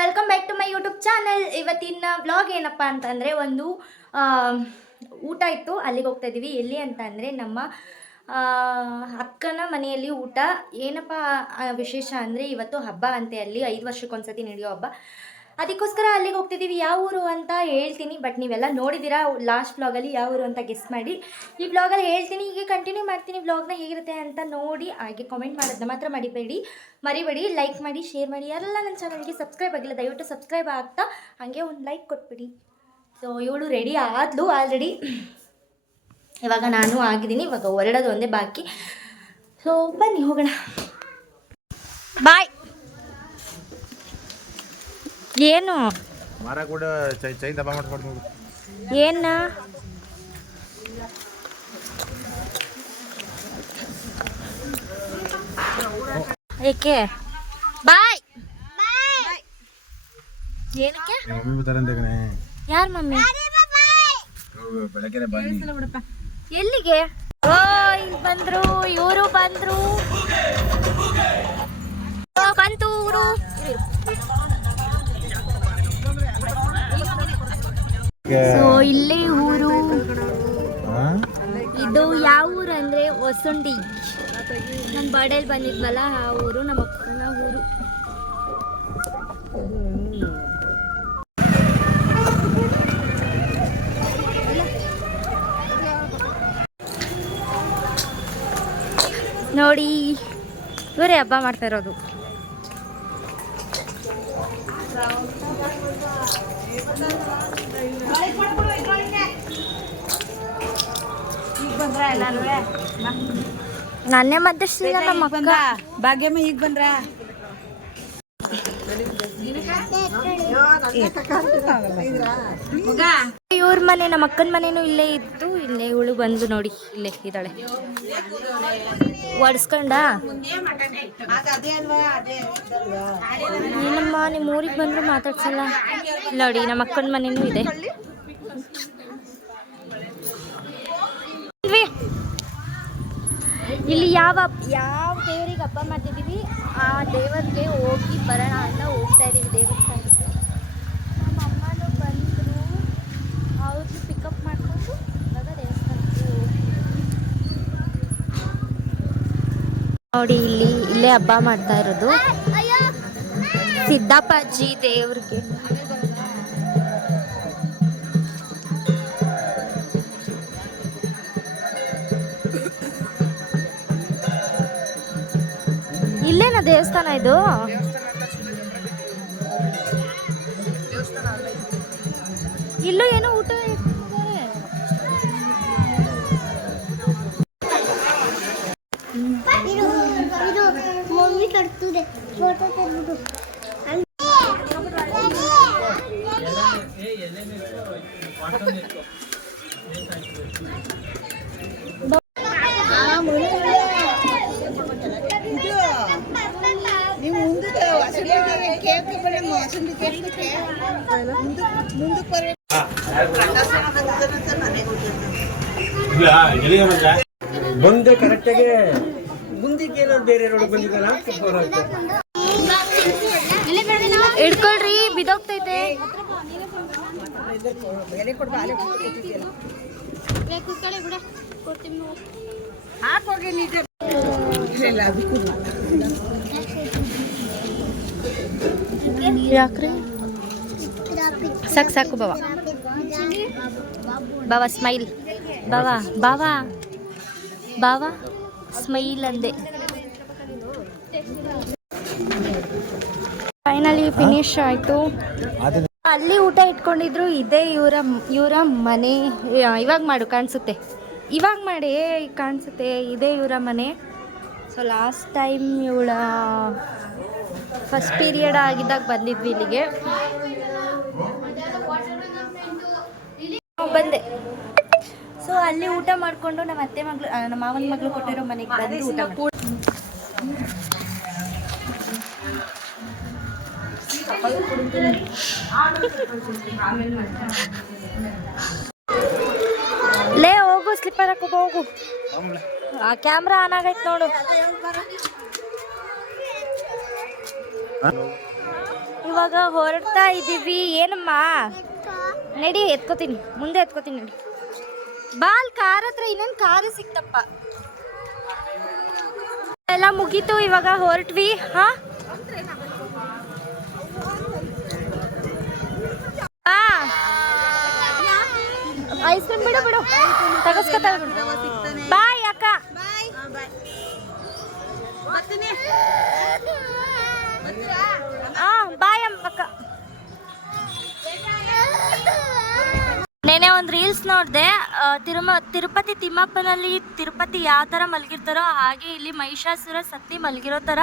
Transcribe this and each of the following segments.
Welcome back to my YouTube channel. ಇವತ್ತಿನ vlog ಏನಪ್ಪ ಅಂತಂದರೆ ಒಂದು ಊಟ ಇತ್ತು, ಅಲ್ಲಿಗೆ ಹೋಗ್ತಾ ಇದ್ದೀವಿ. ಎಲ್ಲಿ ಅಂತ ಅಂದರೆ ನಮ್ಮ ಅಕ್ಕನ ಮನೆಯಲ್ಲಿ ಊಟ. ಏನಪ್ಪ ವಿಶೇಷ ಅಂದರೆ ಇವತ್ತು ಹಬ್ಬ ಅಂತೆ, ಅಲ್ಲಿ 5 ವರ್ಷಕ್ಕೊಂದ್ಸತಿ ನಡೆಯೋ ಹಬ್ಬ. ಅದಕ್ಕೋಸ್ಕರ ಅಲ್ಲಿಗೆ ಹೋಗ್ತಿದ್ದೀವಿ. ಯಾವ ಊರು ಅಂತ ಹೇಳ್ತೀನಿ, ಬಟ್ ನೀವೆಲ್ಲ ನೋಡಿದ್ದೀರಾ ಲಾಸ್ಟ್ ವ್ಲಾಗಲ್ಲಿ. ಯಾವ ಊರು ಅಂತ ಗೆಸ್ ಮಾಡಿ. ಈ ವ್ಲಾಗಲ್ಲಿ ಹೇಳ್ತೀನಿ, ಹೀಗೆ ಕಂಟಿನ್ಯೂ ಮಾಡ್ತೀನಿ. ವ್ಲಾಗ್ನ ಹೇಗಿರುತ್ತೆ ಅಂತ ನೋಡಿ ಹಾಗೆ ಕಾಮೆಂಟ್ ಮಾಡೋದನ್ನ ಮಾತ್ರ ಮರಿಬೇಡಿ. ಲೈಕ್ ಮಾಡಿ, ಶೇರ್ ಮಾಡಿ. ಯಾರೆಲ್ಲ ನನ್ನ ಚಾನಲ್ಗೆ ಸಬ್ಸ್ಕ್ರೈಬ್ ಆಗಿಲ್ಲ ದಯವಿಟ್ಟು ಸಬ್ಸ್ಕ್ರೈಬ್ ಆಗ್ತಾ ಹಾಗೆ ಒಂದು ಲೈಕ್ ಕೊಟ್ಬಿಡಿ. ಸೊ ಇವಳು ರೆಡಿ ಆದ್ಲು ಆಲ್ರೆಡಿ. ಇವಾಗ ನಾನು ಆಗಿದ್ದೀನಿ, ಇವಾಗ ಹೊರಡೋದು ಒಂದೇ ಬಾಕಿ. ಸೊ ಬನ್ನಿ ಹೋಗೋಣ. ಬಾಯ್. ಏನು ಮರ ಕೂಡ ಚೈ ದಬ ಮಾಡ್ಕೊಂಡು ಏನ ಏಕೆ ಬಾಯ್ ಏನಕ್ಕೆ ಮಮ್ಮಿ ಬರ್ತಾರಂತೆ ಕಣೆ. ಯಾರು ಮಮ್ಮಿ? ಬೆಳಗ್ಗೆ ಬನ್ನಿ. ಎಲ್ಲಿಗೆ? ಓ ಇಲ್ಲಿ ಬಂದ್ರು, ಇವರು ಬಂದ್ರು. ಬಂತು ಊರು. ಸೊ ಇಲ್ಲೇ ಊರು. ಇದು ಯಾವ ಊರು ಅಂದ್ರೆ ಹೊಸಂಡಿ. ನಮ್ಮ ಬರ್ಡೇಲಿ ಬಂದಿದ್ವಲ್ಲ ಆ ಊರು, ನಮ್ಮ ಅಕ್ಕನ ಊರು. ನೋಡಿ ಇವರೇ ಹಬ್ಬ ಮಾಡ್ತಾ ಇರೋದು. ನನ್ನೇ ಮಧ್ಯಶ್ರೀ ನಮ್ಮ ಅಕ್ಕ ಭಾಗ್ಯಮ್ಮ ಈಗ ಬಂದ್ರ. ಇವ್ರ ಮನೆ, ನಮ್ಮ ಅಕ್ಕನ ಮನೇನು ಇಲ್ಲೇ ಇತ್ತು. ಇಲ್ಲೇ ಇವಳು ಬಂದು ನೋಡಿ, ಇಲ್ಲೇ ಇದ್ದಾಳೆ. ಒಡ್ಸ್ಕೊಂಡ ಏನಮ್ಮ ನಿಮ್ಮ ಊರಿಗೆ ಬಂದ್ರು ಮಾತಾಡ್ಸಲ್ಲ. ನೋಡಿ ನಮ್ಮ ಅಕ್ಕನ ಮನೇನು ಇದೆ. ಇಲ್ಲಿ ಯಾವ ದೇವರಿಗೆ ಹಬ್ಬ ಮಾಡ್ತಿದ್ದೀವಿ ಆ ದೇವರಿಗೆ ಹೋಗಿ ಬರೋಣ ಅಂತ ಹೋಗ್ತಾ ಇದ್ದೀವಿ ದೇವಸ್ಥಾನಕ್ಕೆ. ನಮ್ಮ ಅಮ್ಮನೂ ಬಂದರು, ಅವ್ರದ್ದು ಪಿಕಪ್ ಮಾಡಿಕೊಂಡು ಇವಾಗ ದೇವಸ್ಥಾನಕ್ಕೆ ನೋಡಿ. ಇಲ್ಲೇ ಹಬ್ಬ ಮಾಡ್ತಾ ಇರೋದು ಸಿದ್ದಪ್ಪಾಜಿ ದೇವ್ರಿಗೆ. ಇಲ್ಲೇನ ದೇವಸ್ಥಾನ ಇದು? ಇಲ್ಲೂ ಏನೋ ಊಟ ಮಮ್ಮಿ ಕಟ್ತದೆ ಫೋಟೋ ತೆಗೆದು ಬಂದೆ ಕರೆಕ್ಟಾಗಿ ಮುಂದಕ್ಕೆ ಏನಾದ್ರು ಬೇರೆ ರೋಡ್ ಬಂದಿದ್ದಾರ ಹಿಡ್ಕೊಳ್ರಿ, ಬಿದೋಗ್ತೈತೆ. ಯಾಕ್ರಿ ಸಾಕು ಬಾವ ಸ್ಮೈಲ್. ಬಾವ ಸ್ಮೈಲ್ ಅಂದೆ. ಫೈನಲಿ ಫಿನಿಶ್ ಆಯಿತು. ಅಲ್ಲಿ ಊಟ ಇಟ್ಕೊಂಡಿದ್ರು. ಇದೇ ಇವರ ಮನೆ. ಇವಾಗ ಮಾಡು ಕಾಣಿಸುತ್ತೆ, ಇವಾಗ ಮಾಡಿ ಕಾಣಿಸುತ್ತೆ. ಇದೇ ಇವರ ಮನೆ. ಸೊ ಲಾಸ್ಟ್ ಟೈಮ್ ಇವಳ ಫಸ್ಟ್ ಪೀರಿಯಡ್ ಆಗಿದ್ದಾಗ ಬಂದಿದ್ವಿ ಇಲ್ಲಿಗೆ. ಬಂದೆ. ಸೊ ಅಲ್ಲಿ ಊಟ ಮಾಡಿಕೊಂಡು ನಮ್ಮ ಅತ್ತೆ ಮಗಳು, ನಮ್ಮ ಮಾವನ ಮಗಳು ಕೊಟ್ಟಿರೋ ಮನೆಗೆ ಬಂದು ಊಟ ಮಾಡಿ. ಲೇ ಹೋಗು, ಸ್ಲಿಪ್ಪರ್ ಹಾಕೋ ಹೋಗು. ಆ ಕ್ಯಾಮ್ರಾ ಆನ್ ಆಗೈತೆ ನೋಡು. ಇವಾಗ ಹೊರಡ್ತಾ ಇದ್ದೀವಿ. ಏನಮ್ಮ ನಡಿ, ಎತ್ಕೋತೀನಿ, ಮುಂದೆ ಎತ್ಕೋತೀನಿ ನಡಿ. ಬಾಲ್ ಕಾರ್ ಹತ್ರ ಇನ್ನೊಂದು ಕಾರು ಸಿಕ್ತಪ್ಪ. ಎಲ್ಲ ಮುಗೀತು, ಇವಾಗ ಹೊರಟ್ವಿ. ಹಾ ಐಸ್ ಕ್ರೀಮ್ ಬಿಡು ಬಿಡು, ತಗಸ್ಕೊತ. ಬಾಯ್ ಅಕ್ಕ. ಬಾಯ್ ಅಕ್ಕ. ನೆನೆ ಒಂದು ರೀಲ್ಸ್ ನೋಡಿದೆ. ತಿರುಪತಿ ತಿಮ್ಮಪ್ಪನಲ್ಲಿ ತಿರುಪತಿ ಯಾವ ಥರ ಮಲಗಿರ್ತಾರೋ ಹಾಗೆ ಇಲ್ಲಿ ಮಹಿಷಾಸುರ ಸತ್ತಿ ಮಲಗಿರೋ ಥರ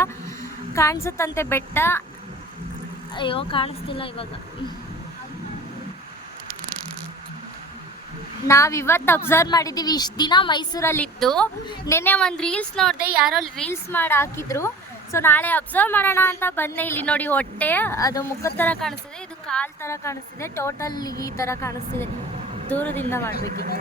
ಕಾಣಿಸುತ್ತಂತೆ ಬೆಟ್ಟ. ಅಯ್ಯೋ ಕಾಣಿಸ್ತಿಲ್ಲ ಇವಾಗ. ನಾವಿವತ್ತು ಅಬ್ಸರ್ವ್ ಮಾಡಿದ್ದೀವಿ. ಇಷ್ಟು ದಿನ ಮೈಸೂರಲ್ಲಿದ್ದು ನೆನ್ನೆ ಒಂದು ರೀಲ್ಸ್ ನೋಡಿದೆ, ಯಾರೋ ರೀಲ್ಸ್ ಮಾಡಿ ಹಾಕಿದ್ರು. ಸೊ ನಾಳೆ ಅಬ್ಸರ್ವ್ ಮಾಡೋಣ ಅಂತ ಬಂದೆ. ಇಲ್ಲಿ ನೋಡಿ, ಹೊಟ್ಟೆ ಅದು ಮುಖದ ಥರ ಕಾಣಿಸ್ತಿದೆ, ಇದು ಕಾಲು ಥರ ಕಾಣಿಸ್ತಿದೆ, ಟೋಟಲ್ ಈ ಥರ ಕಾಣಿಸ್ತಿದೆ. ದೂರದಿಂದ ಮಾಡಬೇಕಿತ್ತು.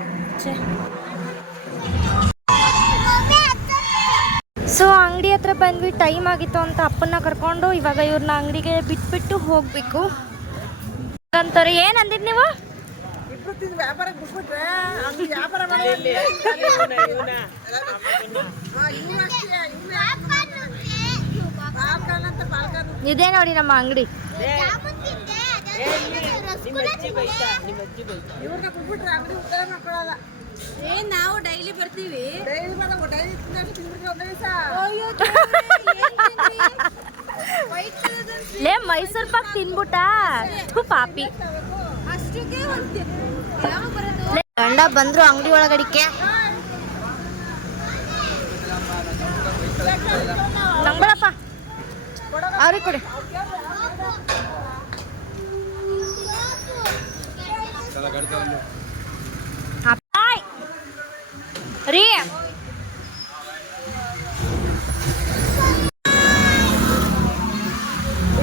ಸೊ ಅಂಗಡಿ ಹತ್ರ ಬಂದ್ವಿ. ಟೈಮ್ ಆಗಿತ್ತು ಅಂತ ಅಪ್ಪನ್ನ ಕರ್ಕೊಂಡು ಇವಾಗ ಇವ್ರನ್ನ ಅಂಗಡಿಗೆ ಬಿಟ್ಬಿಟ್ಟು ಹೋಗಬೇಕು ಅಂತಾರೆ. ಏನು ಅಂದಿದ್ದು ನೀವು? ಇದೇ ನೋಡಿ ನಮ್ಮ ಅಂಗಡಿ. ನಾವು ಡೈಲಿ ಬರ್ತೀವಿ. ಲೇ ಮೈಸೂರು ಪಾಕ್ ತಿನ್ಬಿಟ್ಟ ಪಾಪಿ. ಗಂಡ ಬಂದ್ರು ಅಂಗಡಿ ಒಳಗಡಿಕೆ. ನಂಗಳಪ್ಪ ಅವ್ರಿಗೆ ಕೊಡಿ. ರೀ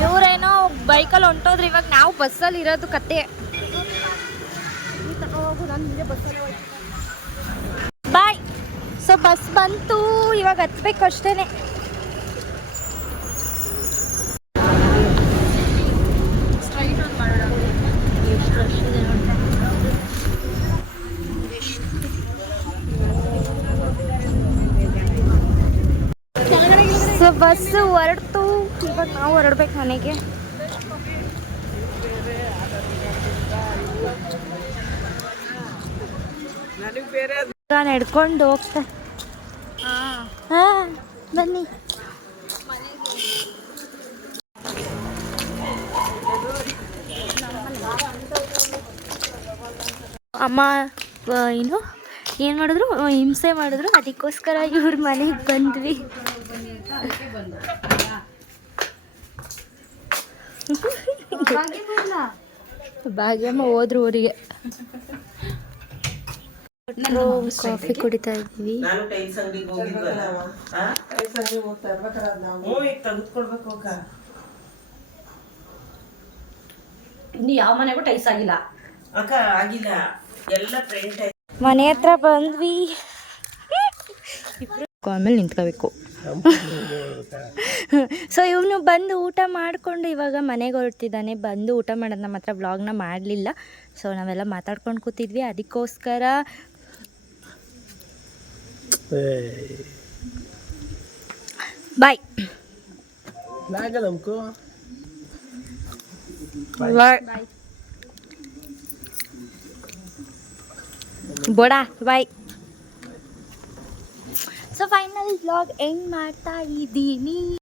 ಇವ್ರೇನೋ ಬೈಕಲ್ಲಿ ಹೊಂಟೋದ್ರಿ. ಇವಾಗ ನಾವು ಬಸ್ಸಲ್ಲಿ ಇರೋದು ಕತೆ. ಬಾಯ್. ಸೊ ಬಸ್ ಬಂತು, ಇವಾಗ ಹತ್ಬೇಕು ಅಷ್ಟೇನೆ. ಸೊ ಬಸ್ ಹೊರಡ್ತು, ಇವಾಗ ನಾವು ಹೊರಡ್ಬೇಕು ಮನೆಗೆ. ನಡ್ಕೊಂಡು ಹೋಗ್ತಾ. ಬನ್ನಿ. ಅಮ್ಮ ಏನು ಮಾಡಿದ್ರು, ಹಿಂಸೆ ಮಾಡಿದ್ರು. ಅದಕ್ಕೋಸ್ಕರ ಇವ್ರ ಮನೆಗೆ ಬಂದ್ವಿ. ಭಾಗ್ಯಮ್ಮ ಹೋದ್ರು ಊರಿಗೆ. ಕಾಫಿ ಕುಡಿತಾ ಇದ್ದೀವಿ. ಇನ್ನು ಯಾವ ಮನೆಗೂ ಟೈಸ್ ಆಗಿಲ್ಲ ಅಕ್ಕ, ಆಗಿಲ್ಲ. ಎಲ್ಲ ಪ್ರಿಂಟ್ ಮನೆ ಹತ್ರ ಬಂದ್ವಿ. ಆಮೇಲೆ ನಿಂತ್ಕೋಬೇಕು. ಸೊ ಇವನು ಬಂದು ಊಟ ಮಾಡಿಕೊಂಡು ಇವಾಗ ಮನೆಗೆ ಹೊರಡ್ತಿದ್ದಾನೆ. ಬಂದು ಊಟ ಮಾಡೋದು ನಮ್ಮ ಹತ್ರ ವ್ಲಾಗ್ನ ಮಾಡಲಿಲ್ಲ. ಸೊ ನಾವೆಲ್ಲ ಮಾತಾಡ್ಕೊಂಡು ಕೂತಿದ್ವಿ. ಅದಕ್ಕೋಸ್ಕರ ಬಾಯ್. ಬೋಡಾ ಬಾಯ್. ಸೊ ಫೈನಲ್ ವ್ಲಾಗ್ ಎಂಡ್ ಮಾಡ್ತಾ ಇದ್ದೀನಿ.